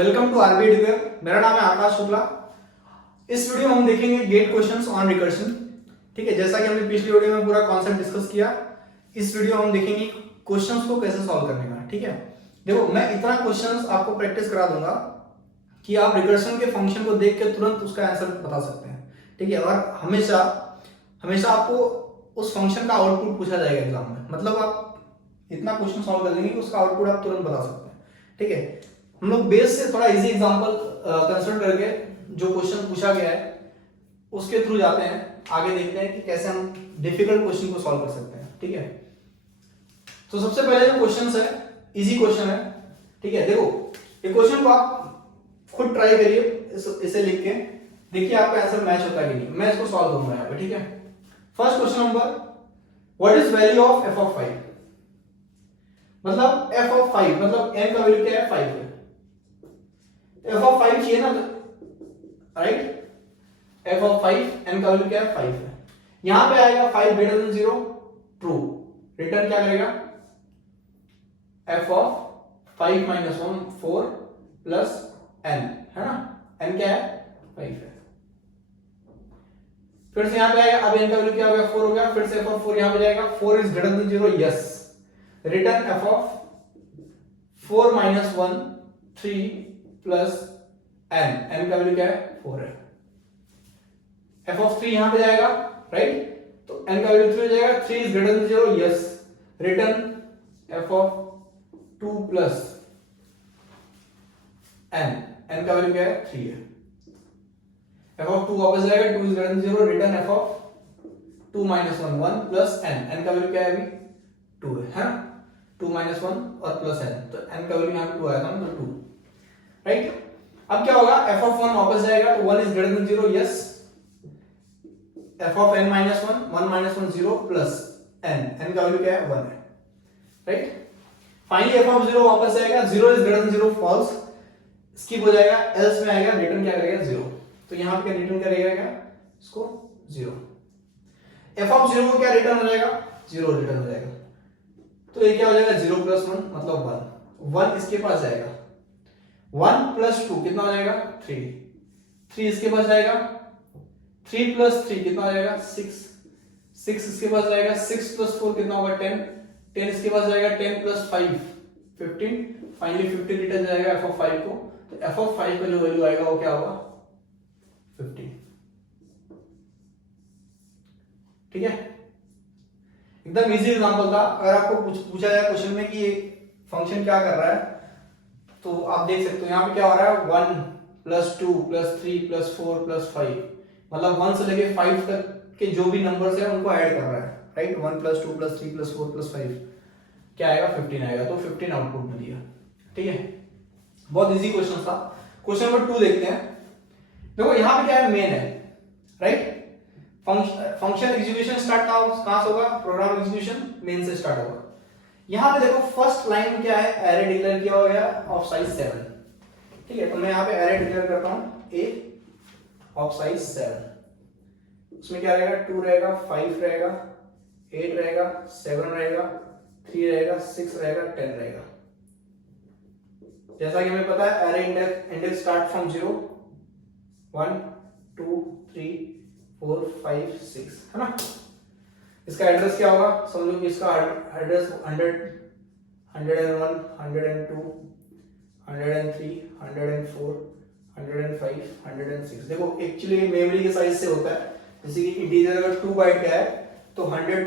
Welcome to RB Educare. मेरा नाम है आकाश शुक्ला। इस वीडियो में हम देखेंगे गेट क्वेश्चंस ऑन रिकर्शन। ठीक है, जैसा कि हमने पिछली वीडियो में पूरा कॉन्सेप्ट डिस्कस किया, इस वीडियो में हम देखेंगे क्वेश्चंस को कैसे सॉल्व करने का। ठीक है, देखो मैं इतना क्वेश्चंस आपको प्रैक्टिस करा दूंगा कि आप रिकर्शन के फंक्शन को देख के तुरंत उसका आंसर बता सकते हैं। ठीक है, और हमेशा हमेशा आपको उस फंक्शन का आउटपुट पूछा जाएगा एग्जाम में, मतलब आप इतना क्वेश्चन सॉल्व कर देंगे कि उसका आउटपुट आप तुरंत बता सकते हैं। ठीक है, हम लोग बेस से थोड़ा इजी एग्जांपल कंसिडर करके जो क्वेश्चन पूछा गया है उसके थ्रू जाते हैं, आगे देखते हैं कि कैसे हम डिफिकल्ट क्वेश्चन को सॉल्व कर सकते हैं। ठीक है, तो सबसे पहले जो क्वेश्चन है इजी क्वेश्चन है। ठीक है, देखो ये क्वेश्चन को आप खुद ट्राई करिए, इसे लिख के देखिए आपका आंसर मैच होता है कि नहीं। मैं इसको सॉल्व करूंगा यहाँ पे। ठीक है, first question number, what is value of F of 5। मतलब एफ ऑफ 5 मतलब n का वैल्यू क्या है 5 है। एफ ऑफ 5 चाहिए ना, राइट। एफ ऑफ 5 n का वैल्यू क्या है 5 है। यहां पे आएगा 5 ग्रेटर देन 0 ट्रू, रिटर्न क्या करेगा F of 5 minus 1 4 plus n, है ना। n क्या है 5 है। फिर से यहां पे आएगा, अब n का वैल्यू क्या हो गया 4 हो गया, फिर से एफ ऑफ 4 यहां पे जाएगा, 4 is greater than 0 yes, return F of 4 minus 1 3 plus n का वैल्यू क्या है 4 है। एफ ऑफ 3 यहां पे जाएगा, राइट, तो n का वैल्यू 3 हो जाएगा, 3 is greater than 0 yes, return F of 2 plus n का वैल्यू क्या है 3 है। एफ ऑफ 2 वापस जाएगा, 2 is greater than 0, return F of 2 minus 1 1 plus n का वैल्यू क्या है अभी 2 है ना, 2 माइनस 1 और प्लस n, तो n का वैल्यू यहां पे 2 आया था ना, तो 2, राइट। अब क्या होगा, f ऑफ 1 वापस जाएगा, तो 1 is greater than 0 yes, f of n minus 1 1 minus 1 0 plus n का वैल्यू क्या है 1 है, राइट। फाइनली f ऑफ 0 वापस जाएगा, 0 is greater than 0 false, skip हो जाएगा, एल्स में आएगा, रिटर्न क्या करेगा 0, तो यहां पे क्या रिटर्न करेगा क्या इसको 0। f ऑफ 0 को क्या रिटर्न हो जाएगा 0 रिटर्न हो जाएगा, तो ये क्या हो जाएगा 0 प्लस 1 मतलब 1 इसके पास जाएगा, 1 प्लस 2 कितना हो जाएगा 3 इसके पास जाएगा, 3 प्लस 3 कितना हो जाएगा 6 इसके पास जाएगा, 6 प्लस 4 कितना होगा 10 इसके पास जाएगा, 10 प्लस 5 15, फाइनली 50 रिटर्न जाएगा एफ ऑफ 5 को, तो एफ ऑफ 5 का जो वैल्यू आएगा वो क्या होगा 50। ठीक है, एकदम इजी एग्जांपल था। अगर आपको पूछा जाए क्वेश्चन में कि ये फंक्शन क्या कर रहा है, तो आप देख सकते हो यहाँ पे क्या हो रहा है 1 प्लस 2 प्लस 3 प्लस 4 प्लस 5, मतलब 1 से लेके 5 तक के जो भी नंबर्स है उनको ऐड कर रहा है, right. 1 plus 2 plus 3 plus 4 plus 5 क्या आएगा 15 आएगा, तो 15 आउटपुट में दिया। ठीक है, बहुत इजी क्वेश्चन था। क्वेश्चन नंबर 2 देखते हैं। देखो यहाँ पे क्या है मेन है, राइट। फंक्शन एग्जीक्यूशन स्टार्ट कहां से होगा, प्रोग्राम एग्जीक्यूशन मेन से स्टार्ट होगा। यहां पे देखो फर्स्ट लाइन क्या है, एरे डिक्लेयर किया हुआ है ऑफ साइज 7। ठीक है, तो मैं यहां पे एरे डिक्लेयर करता हूं ए ऑफ साइज 7। उसमें क्या रहेगा 2 रहेगा 5 रहेगा 8 रहेगा 7 रहेगा 3 रहेगा 6 रहेगा 10 रहेगा। जैसा कि हमें पता है एरे इंडेक्स स्टार्ट फ्रॉम 0 1 2 3 4 5 6, है ना। इसका एड्रेस क्या होगा, समझो कि इसका एड्रेस 100 101 102 103 104 105 106। देखो एक्चुअली मेमोरी के साइज से होता है, जैसे कि इंटीजर अगर 2 बाइट का है तो 100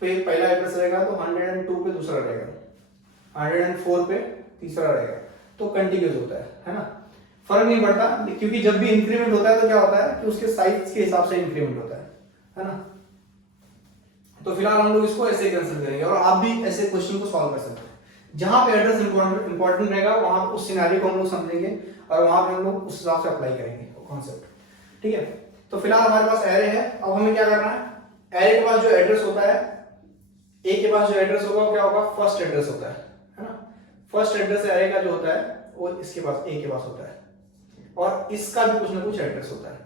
पे पहला एड्रेस रहेगा, तो 102 पे दूसरा रहेगा, 104 पे तीसरा रहेगा, तो कंटिन्यूस होता है ना, फर्क नहीं पड़ता। क्योंकि जब भी इंक्रीमेंट होता है तो क्या होता है कि उसके साइज के हिसाब से इंक्रीमेंट होता है ना। तो फिलहाल हम लोग इसको ऐसे कंसिडर करेंगे, और आप भी ऐसे क्वेश्चन को सॉल्व कर सकते हैं। जहां पे एड्रेस इंपॉर्टेंट रहेगा वहां उस सिनेरियो को हम लोग समझेंगे और वहां पे हम लोग उस हिसाब से अप्लाई करेंगे कॉन्सेप्ट। ठीक है, तो फिलहाल हमारे पास एरे है। अब हमें क्या करना है, एरे के पास जो एड्रेस होता है, ए के पास जो एड्रेस होगा वो क्या होगा फर्स्ट एड्रेस होता है ना। फर्स्ट एड्रेस एरे का जो होता है वो इसके पास ए के पास होता है, और इसका भी कुछ ना कुछ एड्रेस होता है।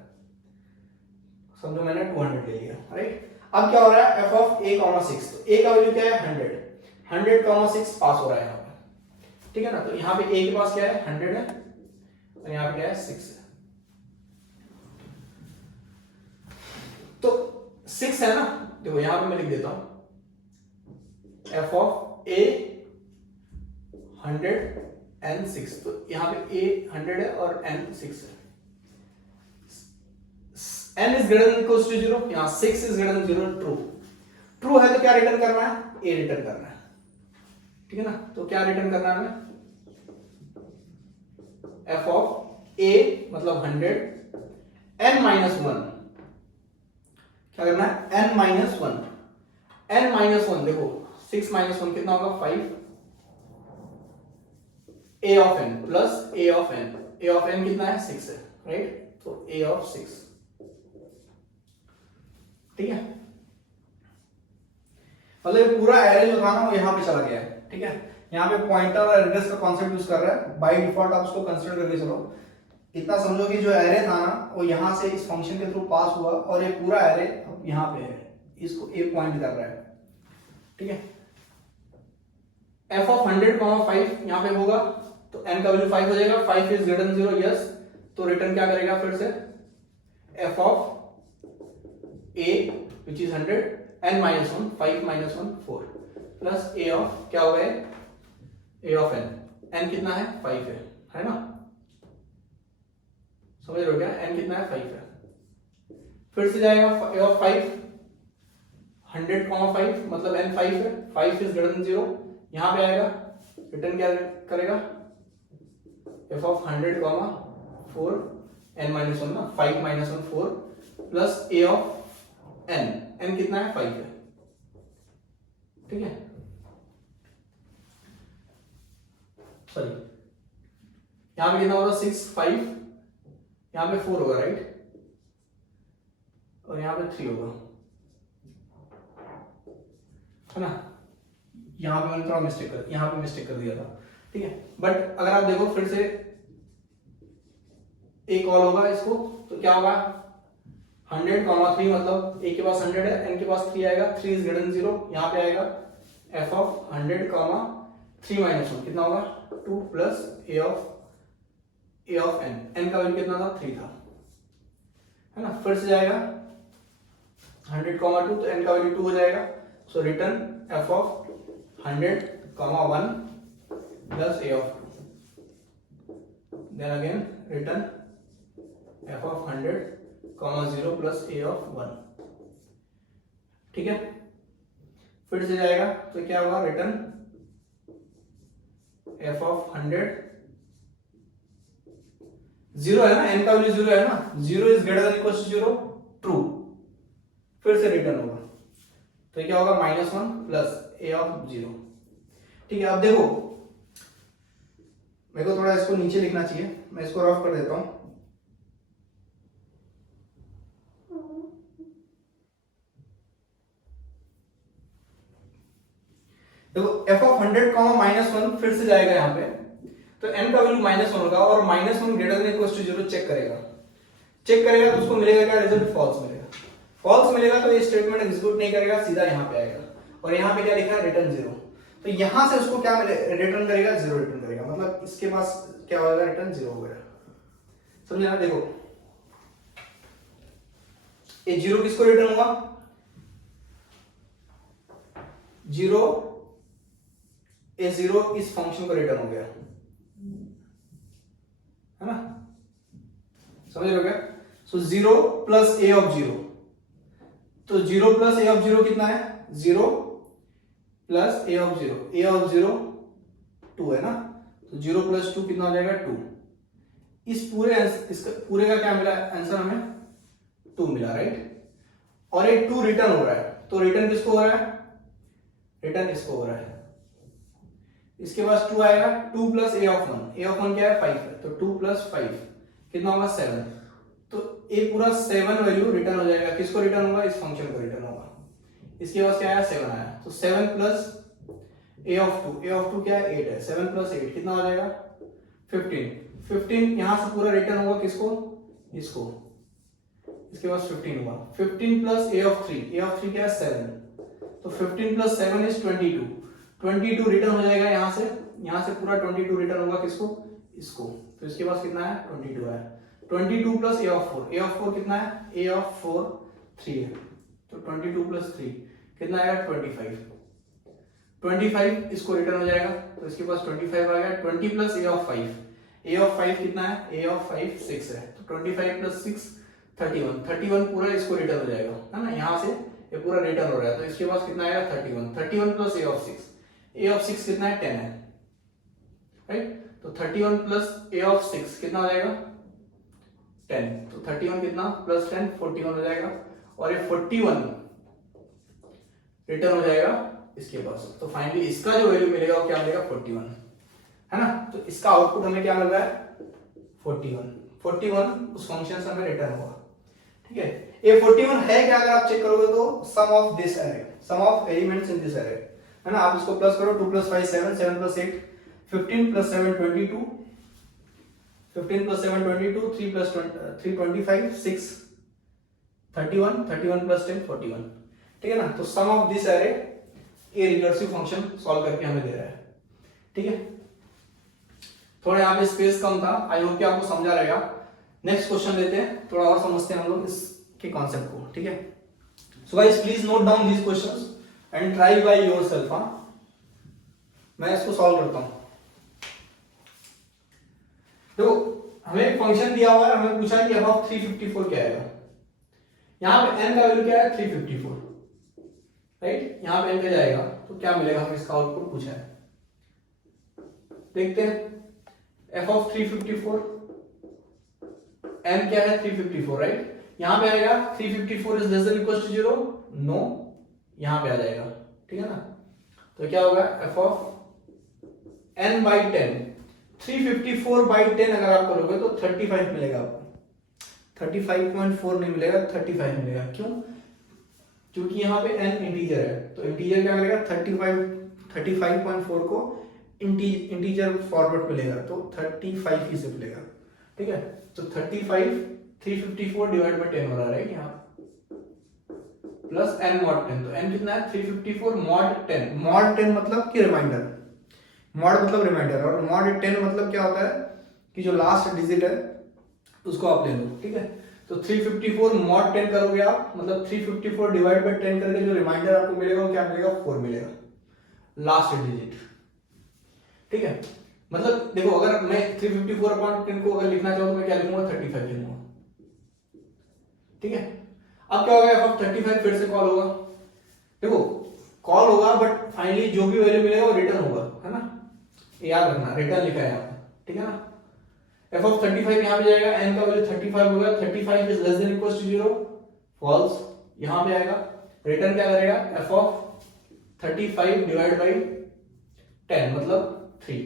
समझो मैंने 200 ले लिया, राइट। अब क्या हो रहा है एफ ऑफ a 6, तो a का वैल्यू क्या है 100 6 पास हो रहा है यहाँ पे। ठीक है ना, तो यहाँ पे a के पास क्या है 100 है, और यहाँ पे क्या है 6 है। तो 6 है ना, देखो यहां पे मैं लिख देता हूं f ऑफ a 100 n 6, तो यहां पे a 100 है और n 6 है। n is greater than equals to 0, यहां 6 is greater than 0, true. True है तो क्या रिटर्न करना है, a रिटर्न करना है, ठीक है ना। तो क्या रिटर्न करना है हमें, f ऑफ a मतलब 100 n माइनस 1, क्या करना है n माइनस 1, n माइनस 1, देखो 6 माइनस 1 कितना होगा 5, a of n plus a of n, a of n कितना है 6 है, राइट, तो a ऑफ 6, ठीक है। मतलब पूरा एरे जो था ना वो यहां पे चला गया है, ठीक है। यहाँ पे पॉइंटर और एड्रेस का कॉन्सेप्ट यूज कर रहा है, बाय डिफॉल्ट आप उसको कंसीडर करके चलो। इतना समझो कि जो एरे था ना वो यहाँ से इस फंक्शन के थ्रू पास हुआ और ये पूरा एरे अब यहाँ पे है, इसको ए पॉइंट कर रहा है, ठीक है। f ऑफ 100, 5 यहाँ पे होगा तो n का वैल्यू 5 हो जाएगा, 5 इज ग्रेटर देन 0, यस, तो रिटर्न क्या करेगा फिर से f of a which is 100 n minus 1, 5 minus 1 4 plus a of क्या हो गया a ऑफ n कितना है 5 है ना, समझ रहे हो क्या, n कितना है 5 है। फिर से जाएगा a ऑफ 5 100, 5 मतलब n 5 है, 5 इज ग्रेटर देन 0, यहां पे आएगा रिटर्न क्या करेगा f ऑफ 100, 4 n माइनस 1 ना, 5 minus 1 4 plus a of n कितना है 5 है, ठीक है। सॉरी यहां पे कितना होगा 6 5, यहां पे 4 होगा, राइट, और यहां पे 3 होगा, है ना। यहां पे मैंने थोड़ा मिस्टेक कर, यहां पे मिस्टेक कर दिया था, ठीक है। बट अगर आप देखो फिर से एक और होगा इसको, तो क्या होगा 100, 3 मतलब a के पास 100 है, n के पास 3 आएगा, 3 इज ग्रेटर देन 0, यहां पे आएगा f ऑफ 100, 3 माइनस 1 कितना होगा 2 प्लस a ऑफ n का वैल्यू कितना था 3 था, है ना। फिर से जाएगा 100, 2 तो n का वैल्यू 2 हो जाएगा, so return f of 100, 1 plus a of 2, then again return f of 100, 0 plus a of 1, ठीक है। फिर से जाएगा तो क्या होगा रिटर्न f ऑफ 100, 0 है ना, n का वैल्यू 0 है ना, 0 is greater than equal to 0, true. फिर से रिटर्न होगा तो क्या होगा -1 प्लस a ऑफ 0, ठीक है। अब देखो मेरे को थोड़ा इसको नीचे लिखना चाहिए, मैं इसको रफ कर देता हूं। देखो f ऑफ 100, -1 फिर से जाएगा यहाँ पे, तो n का वैल्यू -1 होगा और -1 greater than equal to 0 check करेगा तो उसको मिलेगा क्या रिजल्ट, फॉल्स मिलेगा। फॉल्स मिलेगा तो ये स्टेटमेंट एग्जीक्यूट नहीं करेगा, सीधा यहाँ पे आएगा और यहाँ पे क्या लिखा है रिटर्न 0, तो यहां से उसको क्या रिटर्न करेगा 0 रिटर्न करेगा, मतलब इसके पास क्या होगा रिटर्न 0 होगा, समझे ना। देखो ये 0 किसको रिटर्न होगा 0, ए 0 इस फंक्शन को रिटर्न हो गया, है ना, समझ रहे हो क्या। सो 0 प्लस ए ऑफ 0, तो 0 प्लस ए ऑफ 0 कितना है 0 plus A of 0, A of 0 2 है ना, तो 0 प्लस 2 कितना हो जाएगा 2। इस पूरे का क्या मिला आंसर हमें 2 मिला, राइट, और एक 2 रिटर्न हो रहा है, तो रिटर्न किसको हो रहा है रिटर्न इसको हो रहा है, इसके पास 2 आएगा, 2 plus A of 1, A of 1 क्या है 5 है, तो 2 प्लस 5 कितना होगा 7, तो ए पूरा 7 वैल्यू रिटर्न हो जाएगा, किसको रिटर्न होगा इस फंक्शन को रिटर्न होगा। इसके पास क्या आया 7 आया, तो 7 plus A of 2, A of 2 क्या है 8 है, 7 प्लस 8 कितना हो जाएगा 15 यहां से पूरा रिटर्न होगा किसको इसको, इसके पास 15 होगा, 15 plus A of 3, A of 3 क्या है 7, तो 15 प्लस 7 इज 22 रिटर्न हो जाएगा, यहां से पूरा 22 रिटर्न होगा किसको इसको, तो इसके पास कितना है 22 है। 22 plus A of 4, A of 4 कितना है, ए ऑफ 4 3 है, तो 22 प्लस 3 कितना आएगा 25। 25 इसको रिटर्न हो जाएगा, तो इसके पास 25 आ गया। 20 plus A of 5, A of 5 कितना है, ए ऑफ 5 6 है, तो 25 प्लस 6 31, 31 पूरा इसको रिटर्न हो जाएगा, है ना, यहाँ से ये पूरा रिटर्न हो रहा है, तो इसके पास कितना आएगा 31, 31 plus A of 6, A of 6 कितना है 10 है, राइट, तो 31 प्लस ए ऑफ 6 कितना हो जाएगा 10, तो 31 कितना प्लस 10 41 हो जाएगा, और ये 41 रिटर्न हो जाएगा इसके पास। तो फाइनली इसका जो वैल्यू मिलेगा वो क्या मिलेगा 41, है ना, तो इसका आउटपुट हमें क्या मिल रहा है 41 उस फंक्शन से हमें रिटर्न होगा, ठीक है। ये 41 है क्या, अगर आप चेक करोगे तो sum of this array, sum of elements in this array, है ना, आप इसको प्लस करो, 2 plus 5 7, 7 plus 8 15 plus 7 22, 15 plus 7 22, 3 plus 3 25 6 31, 31 plus 10 41, ठीक है ना। तो सम ऑफ दिस एरे ये रिकर्सिव फंक्शन सॉल्व करके हमें दे रहा है, ठीक है। थोड़ा यहाँ पे स्पेस कम था, आई होप कि आपको समझा रहेगा। नेक्स्ट क्वेश्चन लेते हैं, थोड़ा और समझते हैं हम लोग इसके कॉन्सेप्ट को, ठीक है। So guys please note down these questions and try by yourself. मैं इसको सॉल्व करता हूं। तो हमें एक फंक्शन दिया हुआ है, हमें पूछा है कि f ऑफ 354 क्या आएगा। यहां पे n का वैल्यू क्या है 354, राइट, यहां पे n पे जाएगा तो क्या मिलेगा, हमें इसका आउटपुट पूछा है, देखते हैं। f ऑफ 354, n क्या है 354, राइट, यहां पे आएगा 354 is less than equal to 0, no, यहां पे आ जाएगा, ठीक है ना। तो क्या होगा f of n by 10, 354 by 10 अगर आप करोगे तो 35 मिलेगा आपको, 35.4 नहीं मिलेगा, 35 मिलेगा। क्यों, क्योंकि यहाँ पे n इंटीजर है, तो इंटीजर क्या करेगा 35.4 को इंटीजर फॉर्मेट मिलेगा, तो 35 ही से मिलेगा, ठीक है। तो 35 354 डिवाइड बाय 10 हो रहा है, राइट, यहाँ प्लस n mod 10, तो n कितना है 354 mod 10, mod 10 मतलब कि रिमाइंडर, mod मतलब रिमाइंडर, और mod 10 मतलब क्या होता है कि जो लास्ट डिजिट है उसको आप ले लो, ठीक है। तो 354 mod 10 करोगे आप, मतलब 354 डिवाइड बाय 10 करके जो रिमाइंडर आपको मिलेगा वो क्या मिलेगा 4 मिलेगा, लास्ट डिजिट, ठीक है। मतलब देखो, अगर मैं 354 अपॉन 10 को अगर लिखना चाहूं तो मैं क्या लिखूंगा 35 लिखूंगा, ठीक है। अब क्या होगा f ऑफ 35 फिर से कॉल होगा, देखो कॉल होगा बट फाइनली जो भी वैल्यू मिलेगा वो रिटर्न होगा, है ना, याद रखना रिटर्न लिखा है यहाँ पे, ठीक है ना। f ऑफ 35 यहाँ पे जाएगा, n का वैल्यू 35 होगा, 35 is less than equal to 0, false, यहाँ पे आएगा, रिटर्न क्या करेगा f ऑफ 35 डिवाइड बाई 10 मतलब 3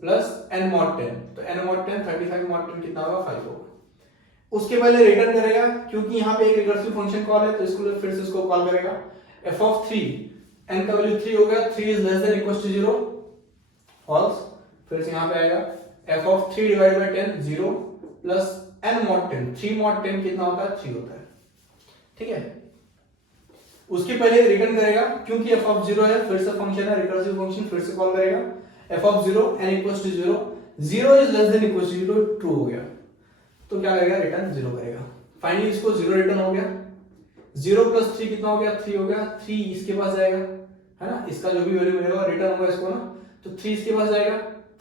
प्लस n mod 10, तो n mod 10 35 mod 10 कितना होगा 5 होगा। उसके पहले रिटर्न करेगा, क्योंकि यहाँ पे एक रिकर्सिव फंक्शन कॉल है तो इसको फिर से इसको कॉल करेगा, f ऑफ 3, n का वैल्यू 3 हो गया, 3 is less than equal to 0, false, फिर से यहाँ पे आएगा f of 3 divide by 10 0 plus n mod 10, 3 mod 10 कितना होता है 3 होता है, ठीक है। उसके पहले रिटर्न करेगा, क्योंकि f ऑफ 0 है, फिर से फंक्शन है रिकर्सिव फंक्शन, फिर से कॉल करेगा, f of 0 n equals to 0, 0 is less than equals to 0, true हो गया, तो क्या करेगा रिटर्न 0 करेगा। फाइनली इसको 0 रिटर्न हो गया, 0 प्लस 3 कितना हो गया 3 हो गया, 3 इसके पास जाएगा, है ना, इसका जो भी वैल्यू मिलेगा रिटर्न होगा इसको ना, तो 3 इसके पास जाएगा,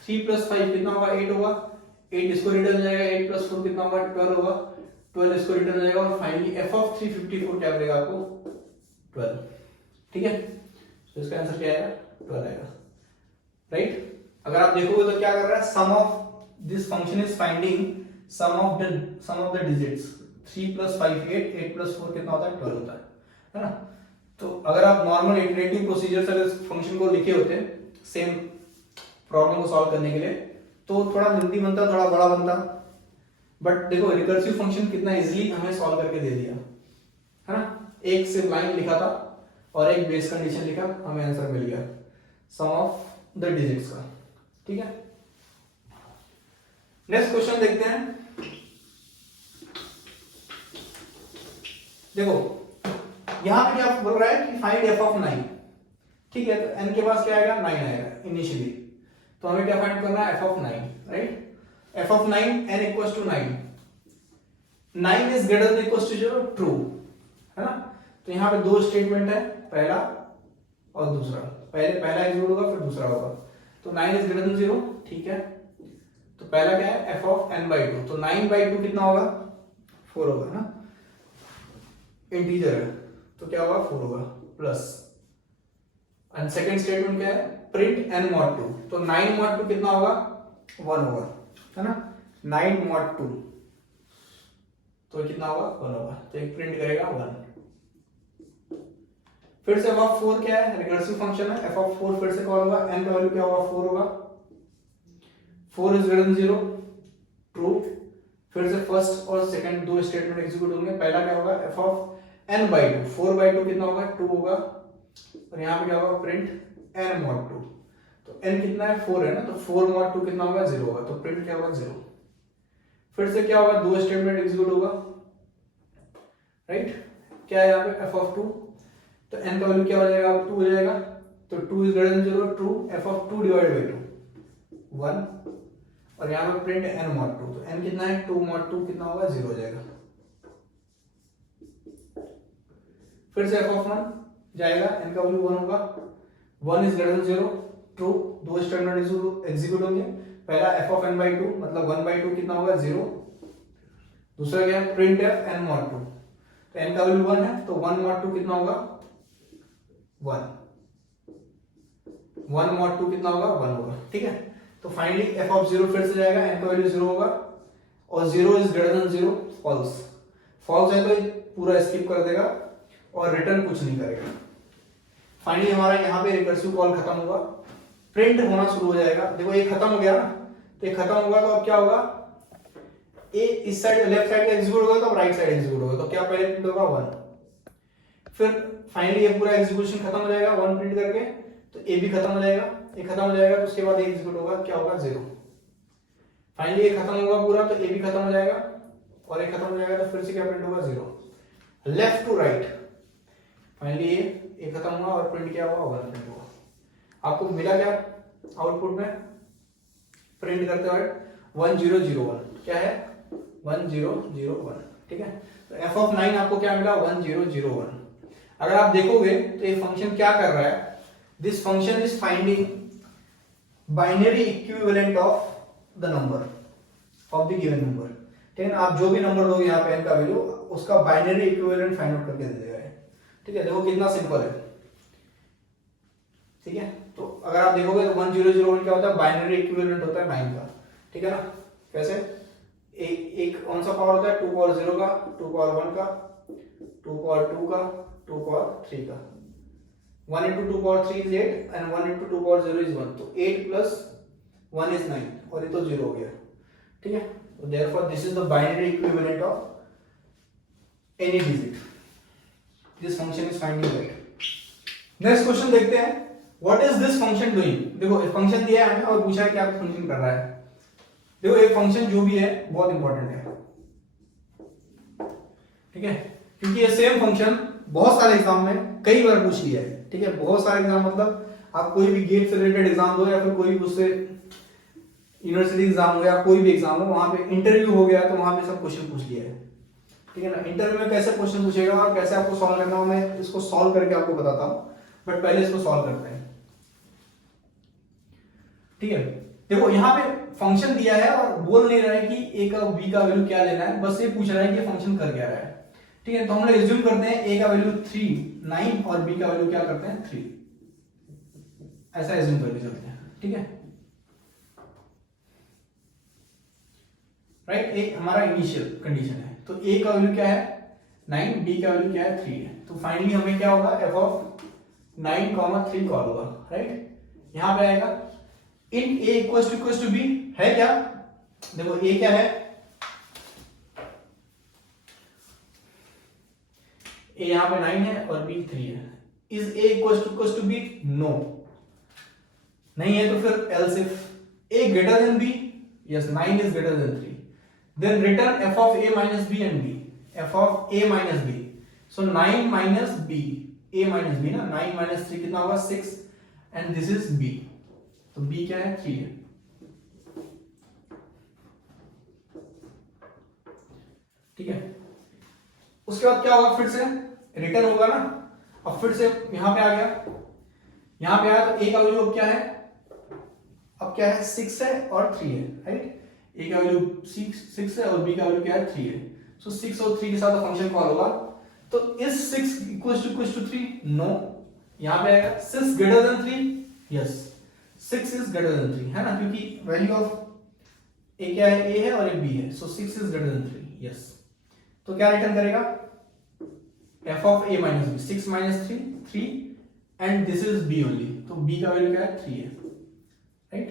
3 प्लस 5 कितना होगा 8 होगा, 8 इसको रिटर्न हो जाएगा, 8 प्लस 4 कितना होगा 12 होगा, 12 इसको रिटर्न हो जाएगा, और फाइनली f ऑफ 354 क्या मिलेगा आपको 12, ठीक है। तो इसका आंसर क्या आएगा 12 आएगा, राइट। अगर आप देखोगे तो क्या कर रहा है, sum of this function is finding sum of the digits, 3 plus 5 8, 8 plus 4 कितना होता है 12 होता है ना। तो अगर आप नॉर्मल इटरेटिव प्रोसीजर से अगर फंक्शन को लिखे होते सेम प्रॉब्लम को सॉल्व करने के लिए तो थोड़ा लेंथी बनता, थोड़ा बड़ा बनता, बट देखो रिकर्सिव फंक्शन कितना इजीली हमें सॉल्व करके दे दिया, है ना। एक सिर्फ लाइन लिखा था और एक बेस कंडीशन लिखा, हमें आंसर मिल गया सम ऑफ द डिजिट्स का, ठीक है। नेक्स्ट क्वेश्चन देखते हैं। देखो यहां पे क्या बोल रहा है कि फाइंड f ऑफ 9, ठीक है। तो n के पास क्या आएगा 9 आएगा इनिशियली, तो हमें क्या फाइंड करना है, F of 9, right. F of 9 n equals to 9, 9 is greater than equals to 0, true है ना। तो यहाँ पे दो स्टेटमेंट है, पहला और दूसरा, पहला एग्जीक्यूट होगा फिर दूसरा होगा। तो 9 इज ग्रेटर देन 0, ठीक है। तो पहला क्या है, एफ ऑफ n/2, तो 9/2 कितना होगा, 4 होगा ना, इंटीजर है तो क्या होगा, 4 होगा प्लस। एंड सेकंड स्टेटमेंट क्या है, प्रिंट n mod 2, तो 9 mod 2 कितना होगा, 1 होगा है ना। 9 mod 2 तो कितना होगा, 1 होगा, तो एक प्रिंट करेगा 1। फिर से f 4 क्या है, रिकर्सिव फंक्शन है, f 4 फिर से कॉल होगा, n का वैल्यू क्या होगा, 4 होगा, 4 इज ग्रेटर देन 0, ट्रू। फिर से फर्स्ट और सेकंड दो स्टेटमेंट एग्जीक्यूट होंगे, पहला क्या होगा, f ऑफ n/2, 4/2 कितना होगा, 2 होगा, और यहाँ पे क्या होगा, प्रिंट n mod 2, तो n कितना है, 4 है ना, तो 4 mod 2 कितना होगा, 0 होगा, तो प्रिंट क्या होगा, 0। फिर से क्या होगा, दो स्टेटमेंट एग्जीक्यूट होगा, राइट। क्या है यहाँ पे, f ऑफ 2, तो n का वैल्यू क्या हो जाएगा, 2 हो जाएगा, तो 2 is greater than 0, true. f of 2 divided by 2, 1, और यहाँ पे प्रिंट n mod 2, तो n कितना है, 2 mod 2 कितना होगा, 0 हो जाएगा। फिर से f ऑफ 1 जाएगा, n का वैल्यू 1 होगा, 1 इज ग्रेटर देन 0, ट्रू। दो स्टेटमेंट एग्जीक्यूट होंगे, पहला f ऑफ n/2 मतलब 1/2 कितना होगा, 0। दूसरा क्या है, प्रिंट f n mod 2, तो n का वैल्यू 1 है, तो 1 mod 2 कितना होगा, 1 mod 2 कितना होगा, 1 होगा, ठीक है। तो फाइनली f ऑफ 0 फिर से जाएगा, n का वैल्यू 0 होगा, और 0 is greater than 0, false. False है तो पूरा स्किप कर देगा और रिटर्न कुछ नहीं करेगा। फाइनली हमारा यहाँ पे रिकर्सिव कॉल खत्म होगा, प्रिंट होना शुरू हो जाएगा। देखो ये खत्म हो गया ना, तो ये खत्म होगा तो अब क्या होगा, ए इस साइड लेफ्ट साइड एग्जीक्यूट होगा तो राइट साइड एग्जीक्यूट होगा, तो क्या पहले प्रिंट होगा, 1। फिर फाइनली ये पूरा एग्जीक्यूशन खत्म हो जाएगा 1 प्रिंट करके, तो ए भी खत्म हो जाएगा, ये खत्म हो जाएगा, तो उसके बाद ये एग्जीक्यूट होगा, क्या होगा, 0। फाइनली ये खत्म होगा पूरा, तो ए भी खत्म हो जाएगा, और ये खत्म हो जाएगा, तो फिर से क्या प्रिंट होगा, 0। लेफ्ट टू राइट, फाइनली ये खत्म हुआ और प्रिंट क्या हुआ, 1 प्रिंट हुआ। आपको मिला क्या आउटपुट में, प्रिंट करते हुए 1001, क्या है, 1001, ठीक है। तो f ऑफ 9 आपको क्या मिला, 1001। अगर आप देखोगे तो ये फंक्शन क्या कर रहा है, this function is finding binary equivalent of the number of the given number, ठीक है ना। आप जो भी नंबर दोगे यहाँ पे n का वैल्यू, उसका बाइनरी इक्विवेलेंट फाइंड आउट करके दे देगा, ठीक है। देखो कितना सिंपल है, ठीक है। तो अगर आप देखोगे तो 1001 क्या होता है, बाइनरी इक्विवेलेंट होता है 9 का, ठीक है ना। कैसे, एक कौन सा पावर होता है, 2 पावर 0 का, 2 पावर 1 का, 2 पावर 2 का, 2 पावर 3 का। 1 into 2 power 3 is 8 and 1 into 2 power 0 is 1, तो 8 plus 1 is 9, और ये तो 0 हो गया, ठीक है। तो therefore this is the binary equivalent of any digit. This function is finding right. Next question देखते हैं, what is this function doing? देखो एक फंक्शन दिया है हमें और पूछा है क्या फंक्शन कर रहा है। देखो एक फंक्शन जो भी है बहुत इंपॉर्टेंट है, ठीक है, क्योंकि ये सेम फंक्शन बहुत सारे एग्जाम में कई बार पूछ लिया है, ठीक है। बहुत सारे एग्जाम मतलब आप कोई भी गेट से रिलेटेड एग्जाम दो या फिर कोई भी उससे यूनिवर्सिटी एग्जाम हो या कोई भी एग्जाम हो, वहां पे इंटरव्यू हो गया तो वहां पे सब क्वेश्चन पूछ लिया है, ठीक है ना। इंटरव्यू में कैसे क्वेश्चन पूछेगा और कैसे आपको सॉल्व करना हो, मैं इसको सॉल्व करके आपको बताता हूं, बट पहले इसको सॉल्व करते हैं, ठीक है। देखो यहाँ पे फंक्शन दिया है और बोल नहीं रहा है कि ए का बी का वैल्यू क्या लेना है, बस ये पूछ रहा है कि फंक्शन कर क्या रहा है, ठीक है। तो हम लोग एज्यूम करते हैं ए का वैल्यू 3 9 और बी का वैल्यू क्या करते हैं 3, ऐसा एज्यूम करके चलते हैं, ठीक है, राइट। एक हमारा इनिशियल कंडीशन है, तो ए का वैल्यू क्या है 9, बी का वैल्यू क्या है 3 है, तो फाइनली हमें क्या होगा, f ऑफ 9, 3 कॉल होगा, राइट। यहां पे आएगा int a equals to b है क्या, देखो a क्या है, a यहां पे 9 है और b 3 है। Is a equals to b, no, नहीं है, तो फिर else if a greater than b, yes 9 is greater than 3, then return f of a minus b and b, f of a minus b, so 9 minus b, a minus b ना, 9 minus 3 कितना होगा 6 and this is b, तो b क्या है 3 है, ठीक है। उसके बाद क्या होगा, फिर से रिटर्न होगा ना। अब फिर से यहां पे आ गया, यहां पे आया तो ए का वैल्यू अब क्या है, अब क्या है 6 है और 3 है, राइट। ए का वैल्यू 6 है और बी का वैल्यू क्या है 3 है। सो 6 और 3 के साथ फंक्शन कॉल होगा। तो इज 6 इक्वल टू 3? नो। यहां पे आएगा 6 greater than 3? Yes, 6 is greater then 3, है ना, क्योंकि वैल्यू ऑफ ए क्या है, ए है और ए बी है। सो 6 इज ग्रेटर देन 3, यस। तो क्या रिटर्न करेगा, f of a minus b, 6 minus 3 3, and this is b only, तो b का वैल्यू क्या है 3 है, राइट।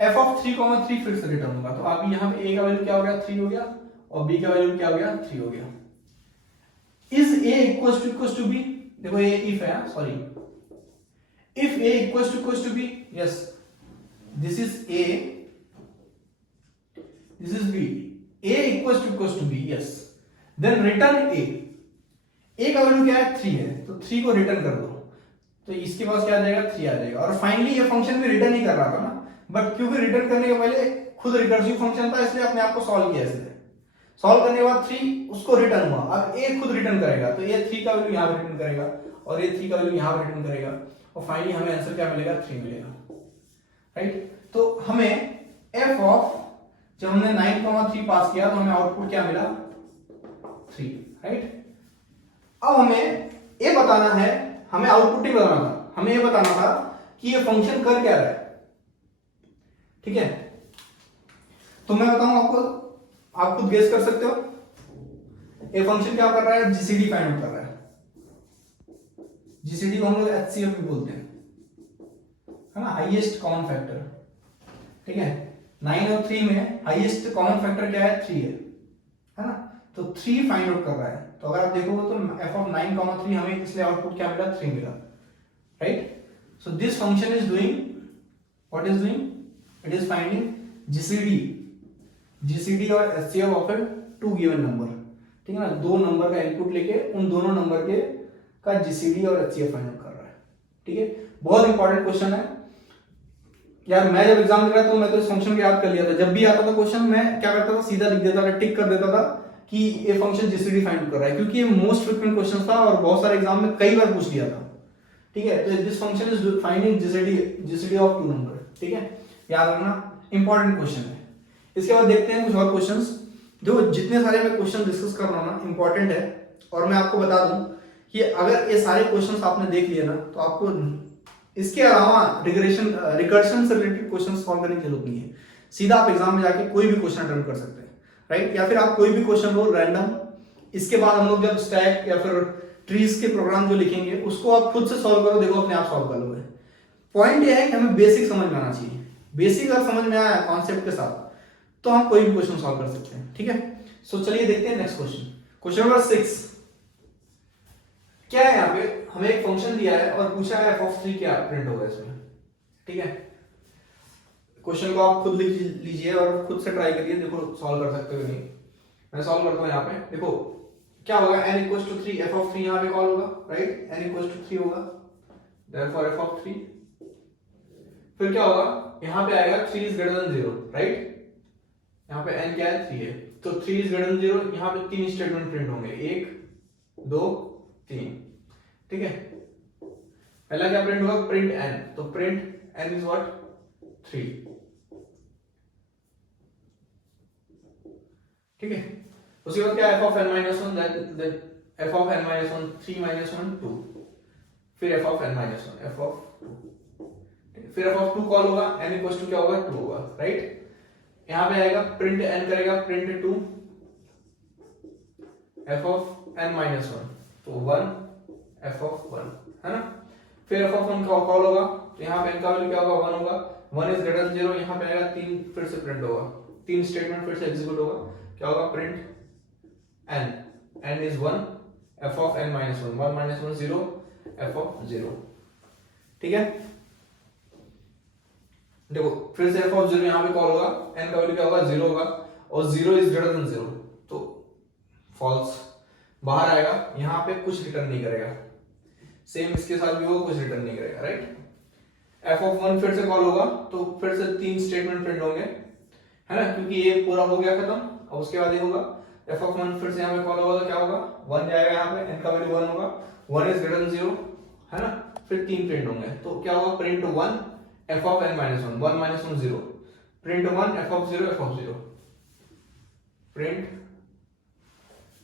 f of 3, 3 फिर से रिटर्न होगा। तो आप यहाँ पे a का वैल्यू क्या हो गया 3 हो गया और b का वैल्यू क्या हो गया 3 हो गया। Is a equals to b, देखो ये if है, sorry, if a equals to b, yes, this is a, this is b, a equals to b, yes, then return a का वैल्यू क्या है 3 है, तो 3 को रिटर्न कर दो, तो इसके पास क्या आ जाएगा 3 आ जाएगा। और फाइनली ये फंक्शन भी रिटर्न ही कर रहा था ना, बट क्योंकि रिटर्न करने के पहले खुद रिकर्सिव फंक्शन था, इसलिए अपने आप को सॉल्व किया इसने। सॉल्व करने के बाद 3 उसको रिटर्न हुआ, अब a खुद रिटर्न करेगा, तो ये 3 का वैल्यू यहाँ पे रिटर्न करेगा और ये 3 का वैल्यू यहाँ पे रिटर्न करेगा और फाइनली हमें आंसर क्या मिलेगा 3 मिलेगा, राइट। तो हमें f ऑफ, जब हमने 9,3 पास किया तो हमें आउटपुट क्या मिला 3, राइट। अब हमें ये बताना है, हमें आउटपुट ही बताना था, हमें ये बताना था कि ये फंक्शन कर क्या रहा है, ठीक है। तो मैं बताऊं आपको, आप खुद गेस कर सकते हो। ये फंक्शन क्या कर रहा है, जीसीडी फाइंड आउट कर रहा है। जीसीडी को हम लोग एचसीएफ भी बोलते हैं, है ना, हाईएस्ट कॉमन फैक्टर, ठीक है। 9 और 3 में हाईएस्ट कॉमन फैक्टर क्या है 3 है ना, तो 3 फाइंड आउट कर रहा है। तो अगर आप देखोगे तो f of 9,3 हमें इसलिए आउटपुट क्या मिला 3 मिला, right. So this function is doing, what is doing, it is finding GCD और HCF of a 2 given number, ठीक है ना। 2 नंबर का इनपुट लेके उन दोनों नंबर के का जीसीडी और एचसीएफ फाइंड आउट कर रहा है, ठीक है। बहुत इंपॉर्टेंट क्वेश्चन है यार। मैं जब एग्जाम दे रहा था तो मैं तो इस फंक्शन को याद कर लिया था। जब भी आता था क्वेश्चन मैं क्या करता था, सीधा लिख देता था, टिक कर देता था कि ये फंक्शन जीसीडी फाइंड कर रहा है, क्योंकि ये मोस्ट फ्रीक्वेंट क्वेश्चन था और बहुत सारे एग्जाम में कई बार पूछ लिया था, ठीक है। तो this function is finding GCD of 2 number, ठीक है, याद रखना, इंपॉर्टेंट क्वेश्चन है। इसके बाद देखते हैं कुछ और क्वेश्चंस। जो जितने सारे मैं क्वेश्चन डिस्कस कर रहा हूं ना, इंपॉर्टेंट है। और मैं आपको बता दूं कि अगर ये सारे क्वेश्चंस आपने देख लिए ना, तो आपको इसके अलावा रिकर्शन से रिलेटेड क्वेश्चन सॉल्व करने की जरूरत नहीं है। सीधा आप एग्जाम में जाके कोई भी क्वेश्चन अटेम्प्ट कर सकते हैं, राइट। या फिर आप कोई भी क्वेश्चन लो रैंडम, इसके बाद हम लोग जब स्टैक या फिर ट्रीज के प्रोग्राम जो लिखेंगे उसको आप खुद से सॉल्व करो, देखो अपने आप सॉल्व कर लोगे। पॉइंट ये है कि हमें बेसिक समझ में आना चाहिए। बेसिक अगर समझ में आया कॉन्सेप्ट के साथ तो हम कोई भी क्वेश्चन सॉल्व कर सकते हैं, ठीक है। सो चलिए देखते हैं नेक्स्ट क्वेश्चन। क्वेश्चन नंबर 6 क्या है, यहाँ पे हमें एक फंक्शन दिया है और पूछा है f of 3 क्या प्रिंट होगा इसमें, ठीक है। क्वेश्चन को आप खुद लिख लीजिए और खुद से ट्राई करिए, देखो सॉल्व कर सकते हो नहीं। मैं सॉल्व करता हूँ यहाँ पे, देखो क्या होगा, n equals to 3, f of 3 यहाँ पे कॉल होगा, राइट, n इक्वल्स टू 3 होगा, देयरफॉर f of 3, फिर क्या होगा, यहाँ पे आएगा 3 इज ग्रेटर देन 0, राइट। यहाँ पे n क्या है 3 है, तो 3 इज ग्रेटर देन 0, यहाँ पे 3 स्टेटमेंट प्रिंट होंगे, 1 2 3, ठीक है। पहला क्या प्रिंट होगा, प्रिंट n, तो प्रिंट n इज व्हाट 3, ठीक है। उसके बाद क्या f of n minus 1, then f of n minus 1 3 minus 1 2, फिर f of n minus 1 f of 2, फिर f of 2 कॉल होगा, n इक्वल्स टू क्या होगा 2 होगा, राइट। यहां पे आएगा प्रिंट n करेगा, print 2 f of n minus 1, तो 1 f of 1, है ना। फिर f of 1 का कॉल होगा, तो यहाँ पे n का वैल्यू क्या होगा 1 होगा, 1 इज ग्रेटर देन 0, यहाँ पे आएगा 3 फिर से प्रिंट होगा, 3 स्टेटमेंट फिर से एग्जीक्यूट होगा, क्या होगा print n is 1 f of n minus 1, 1 minus 1 0 f of 0, ठीक है। देखो फिर से f of 0 यहाँ पे कॉल होगा, n का वैल्यू क्या होगा 0 होगा और 0 इज ग्रेटर देन 0, तो फॉल्स बाहर आएगा, यहाँ पे कुछ रिटर्न नहीं करेगा। सेम इसके साथ भी होगा, कुछ रिटर्न नहीं करेगा, राइट। f of 1 फिर से कॉल होगा, तो फिर से 3 स्टेटमेंट प्रिंट होंगे, है ना, क्योंकि ये पूरा हो गया खत्म, अब उसके बाद ये होगा एफ ऑफ 1 फिर से यहाँ पे कॉल होगा तो क्या होगा 1 जाएगा यहाँ पे, n का वैल्यू 1 होगा, 1 इज ग्रेटर देन 0 है ना, फिर 3 प्रिंट होंगे तो क्या होगा print 1 f of n minus 1, 1 minus 1 0, print 1 f of 0 f of 0,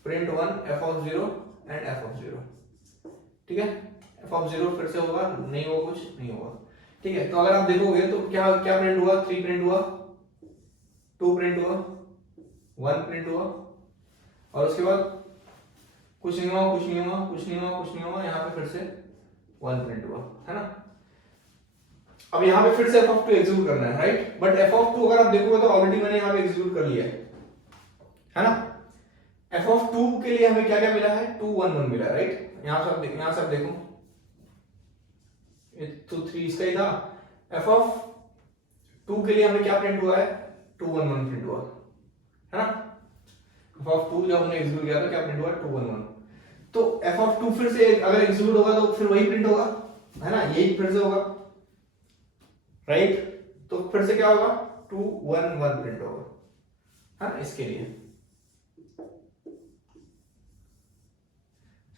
print 1 f of 0 and f of 0, ठीक है। f ऑफ 0 फिर से होगा, नहीं होगा कुछ नहीं होगा, ठीक है। तो अगर आप देखोगे तो क्या क्या प्रिंट हुआ, 3 प्रिंट हुआ, 2 प्रिंट हुआ, 1 प्रिंट हुआ, और उसके बाद कुछ नहीं हुआ, कुछ नहीं हुआ, कुछ नहीं हुआ, कुछ नहीं हुआ, यहाँ पे फिर से 1 प्रिंट हुआ, है ना। अब यहाँ पे फिर से f ऑफ 2 एग्जीक्यूट करना है, राइट, बट f ऑफ 2 अगर आप देखोगे तो ऑलरेडी मैंने यहाँ पे एग्जीक्यूट कर लिया है ना। f ऑफ 2 के लिए हमें क्या क्या मिला है, 2 1 1 मिला है, राइट। यहाँ से आप देखो ये तो 3 इसका ही था, f ऑफ 2 के लिए हमें क्या प्रिंट हुआ है, 2 1 1 प्रिंट हुआ है ना। f ऑफ 2 जब हमने एग्जीक्यूट किया था क्या प्रिंट हुआ, 2 1 1, तो f ऑफ 2 फिर से अगर एग्जीक्यूट होगा तो फिर वही प्रिंट होगा, है ना, यही फिर से होगा, राइट। तो फिर से क्या होगा 2 1 1 प्रिंट होगा, है ना, इसके लिए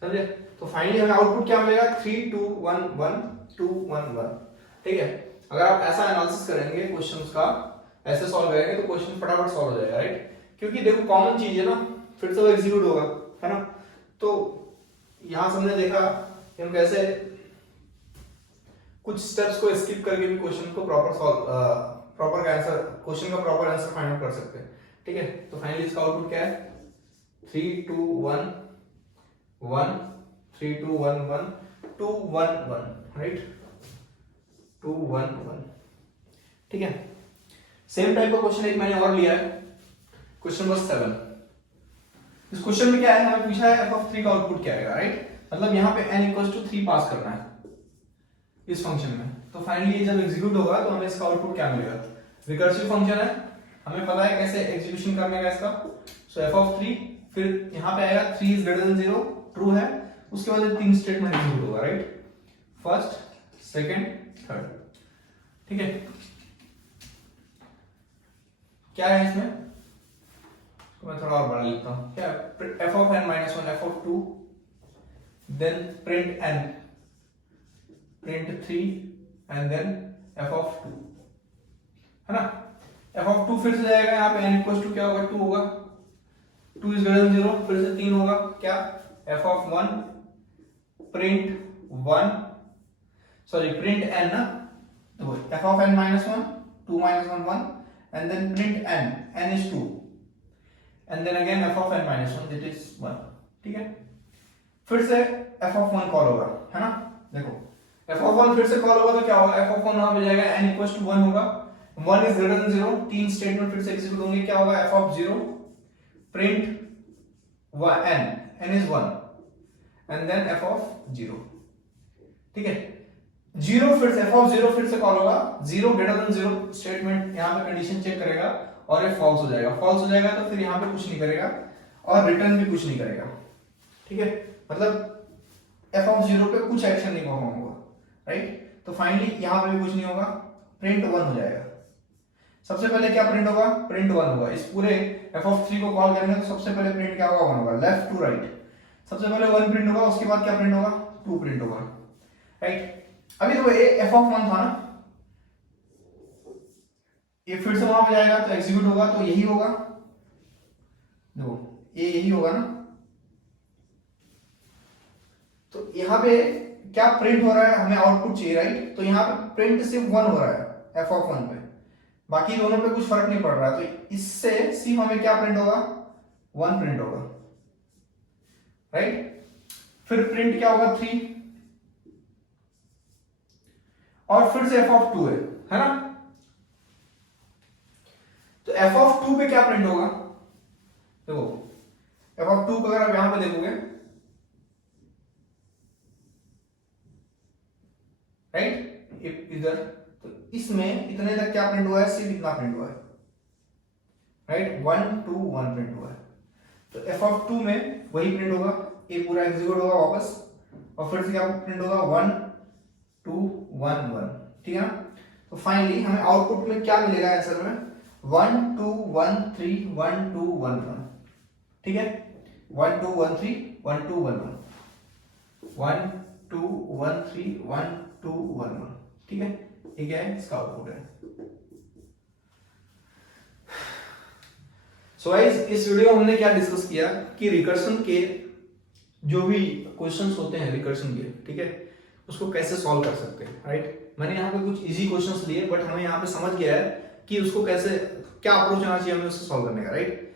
समझे। तो फाइनली हमें आउटपुट क्या मिलेगा 3 2 1 1 2 1 1, ठीक है। अगर आप ऐसा एनालिसिस करेंगे क्वेश्चंस का, ऐसे सॉल्व करेंगे तो क्वेश्चन फटाफट सॉल्व हो जाएगा, राइट, क्योंकि देखो कॉमन चीज है ना, फिर से वो एग्जीक्यूट होगा, है ना। तो यहां से हमने देखा कि हम कैसे कुछ स्टेप्स को स्किप करके भी क्वेश्चन को प्रॉपर आंसर, क्वेश्चन का प्रॉपर आंसर फाइंड आउट कर सकते हैं, ठीक है। तो फाइनली इसका आउटपुट क्या है 3 2 1 1 3 2 1 1 2 1 1, राइट, 2 1 1, ठीक है। सेम टाइप का क्वेश्चन एक मैंने और लिया है, क्वेश्चन नंबर 7। इस क्वेश्चन में क्या है, हमें पूछा है f ऑफ 3 का आउटपुट क्या आएगा, राइट, मतलब यहाँ पे n इक्वल्स टू 3 पास करना है इस फंक्शन में। तो फाइनली ये जब एग्जीक्यूट होगा तो हमें इसका आउटपुट क्या मिलेगा, रिकर्सिव फंक्शन है, हमें पता है कैसे एग्जीक्यूशन करने का इसका। सो f ऑफ 3 फिर यहाँ पे आएगा 3 इज ग्रेटर देन 0, ट्रू है, उसके बाद 3 स्टेटमेंट एग्जीक्यूट होगा, राइट, फर्स्ट सेकंड थर्ड, ठीक है। क्या है इसमें, तो मैं थोड़ा और बढ़ा लेता हूं, क्या f of n minus 1 f of 2 then print n print 3 and then f of 2, है ना। f ऑफ 2 फिर से जाएगा यहाँ पे n इक्वल्स टू क्या होगा 2 होगा, 2 इज ग्रेटर देन 0, फिर से 3 होगा, क्या f of 1 print 1 sorry print n ना, तो f of n minus 1 2 minus 1 1 and then print n is 2 and then again f of n minus 1 that is 1, ठीक है। फिर से f of 1 कॉल होगा, है ना, देखो f of 1 फिर से कॉल होगा तो क्या होगा f of 1 वहां पे जाएगा n equals to 1 होगा, 1 is greater than 0, 3 स्टेटमेंट फिर से एग्जीक्यूट होंगे, क्या होगा f of 0 print n is 1 and then f of 0, ठीक है। 0 फिर से f of 0 फिर से कॉल होगा, 0 ग्रेटर देन 0 स्टेटमेंट यहाँ पे कंडीशन चेक करेगा और ये फॉल्स हो जाएगा, फॉल्स हो जाएगा तो फिर यहाँ पे कुछ नहीं करेगा और रिटर्न भी कुछ नहीं करेगा, ठीक है, मतलब f of 0 पे कुछ एक्शन नहीं परफॉर्म होगा, राइट। तो फाइनली यहाँ पे भी कुछ नहीं होगा, प्रिंट 1 हो जाएगा। सबसे पहले क्या प्रिंट होगा, प्रिंट 1 होगा, इस पूरे f of 3 को कॉल करेंगे तो सबसे पहले प्रिंट क्या होगा 1 होगा, लेफ्ट टू राइट, सबसे पहले 1 प्रिंट होगा, उसके बाद क्या प्रिंट होगा 2 प्रिंट होगा, राइट। अभी तो ये f of 1 था ना, ये फिर से वहां पे जाएगा तो एग्जीक्यूट होगा तो यही होगा, देखो ये यही होगा ना, तो यहाँ पे क्या प्रिंट हो रहा है, हमें आउटपुट चाहिए, राइट। तो यहाँ पे प्रिंट सिर्फ 1 हो रहा है f of 1 पे, बाकी दोनों पे कुछ फर्क नहीं पड़ रहा, तो इससे सिर्फ हमें क्या प्रिंट होगा 1 प्रिंट होगा, राइट। फिर प्रिंट क्या होगा 3 और फिर से f of 2 है ना, तो f of 2 पे क्या प्रिंट होगा, देखो f of 2 को अगर आप यहां पे देखोगे, राइट, इधर तो इसमें इतने तक क्या प्रिंट हुआ है, सिर्फ इतना प्रिंट हुआ है, राइट, 1 2 1 प्रिंट हुआ है। तो f of 2 में वही प्रिंट होगा, ये पूरा एग्जीक्यूट होगा वापस और फिर से क्या प्रिंट होगा 1 2 1 1, ठीक है ना। तो फाइनली हमें आउटपुट में क्या मिलेगा आंसर में, 1 2 1 3 1 2 1 1, ठीक है, 1 2 1 3 1 2 1 1, 1 2 1 3 1 2 1 1, ठीक है, ये क्या है, इसका आउटपुट है। सो गाइस, इस वीडियो में हमने क्या डिस्कस किया कि रिकर्शन के जो भी क्वेश्चंस होते हैं रिकर्शन के, ठीक है, उसको कैसे सॉल्व कर सकते हैं, राइट। मैंने यहाँ पे कुछ इजी क्वेश्चंस लिए, बट हमें यहाँ पे समझ गया है कि उसको कैसे, क्या अप्रोच आना चाहिए हमें उसको सॉल्व करने का, राइट।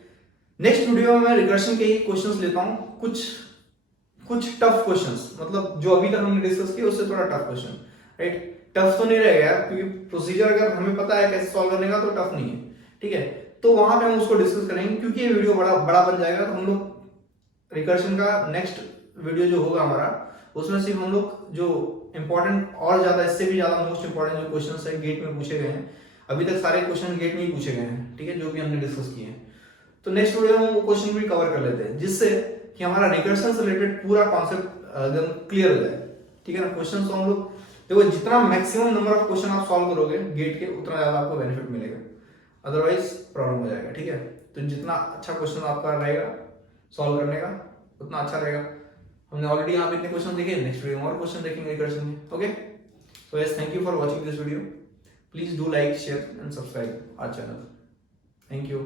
नेक्स्ट वीडियो में मैं रिकर्शन के ही क्वेश्चंस लेता हूँ, कुछ टफ क्वेश्चंस, मतलब जो अभी तक हमने डिस्कस किया उससे थोड़ा टफ क्वेश्चन, राइट। टफ तो नहीं रहेगा क्योंकि प्रोसीजर अगर हमें पता है कैसे सॉल्व करने का तो टफ नहीं है, ठीक है। तो वहां पे हम उसको डिस्कस करेंगे, क्योंकि ये वीडियो बड़ा बन जाएगा, तो हम लोग रिकर्शन का नेक्स्ट वीडियो जो होगा हमारा, उसमें सिर्फ हम लोग जो इंपॉर्टेंट और ज्यादा, इससे भी ज्यादा मोस्ट इंपॉर्टेंट जो क्वेश्चन है गेट में पूछे गए हैं, अभी तक सारे क्वेश्चन गेट में ही पूछे गए हैं, ठीक है, जो भी हमने डिस्कस किए हैं, तो नेक्स्ट वीडियो में वो क्वेश्चन भी कवर कर लेते हैं, जिससे कि हमारा रिकर्शन से रिलेटेड पूरा कॉन्सेप्ट एकदम क्लियर हो जाए, ठीक है ना। क्वेश्चन तो हम लोग देखो, जितना मैक्सिमम नंबर ऑफ क्वेश्चन आप सॉल्व करोगे गेट के, उतना ज्यादा आपको बेनिफिट मिलेगा, अदरवाइज प्रॉब्लम हो जाएगा, ठीक है। तो जितना अच्छा क्वेश्चन आपका रहेगा सॉल्व करने का, उतना अच्छा रहेगा। हमने ऑलरेडी यहाँ पे इतने क्वेश्चन देखे, नेक्स्ट वीडियो में और क्वेश्चन देखेंगे रिकर्शन में, okay. So yes, thank you for watching this video, please do like, share and subscribe our channel, thank you.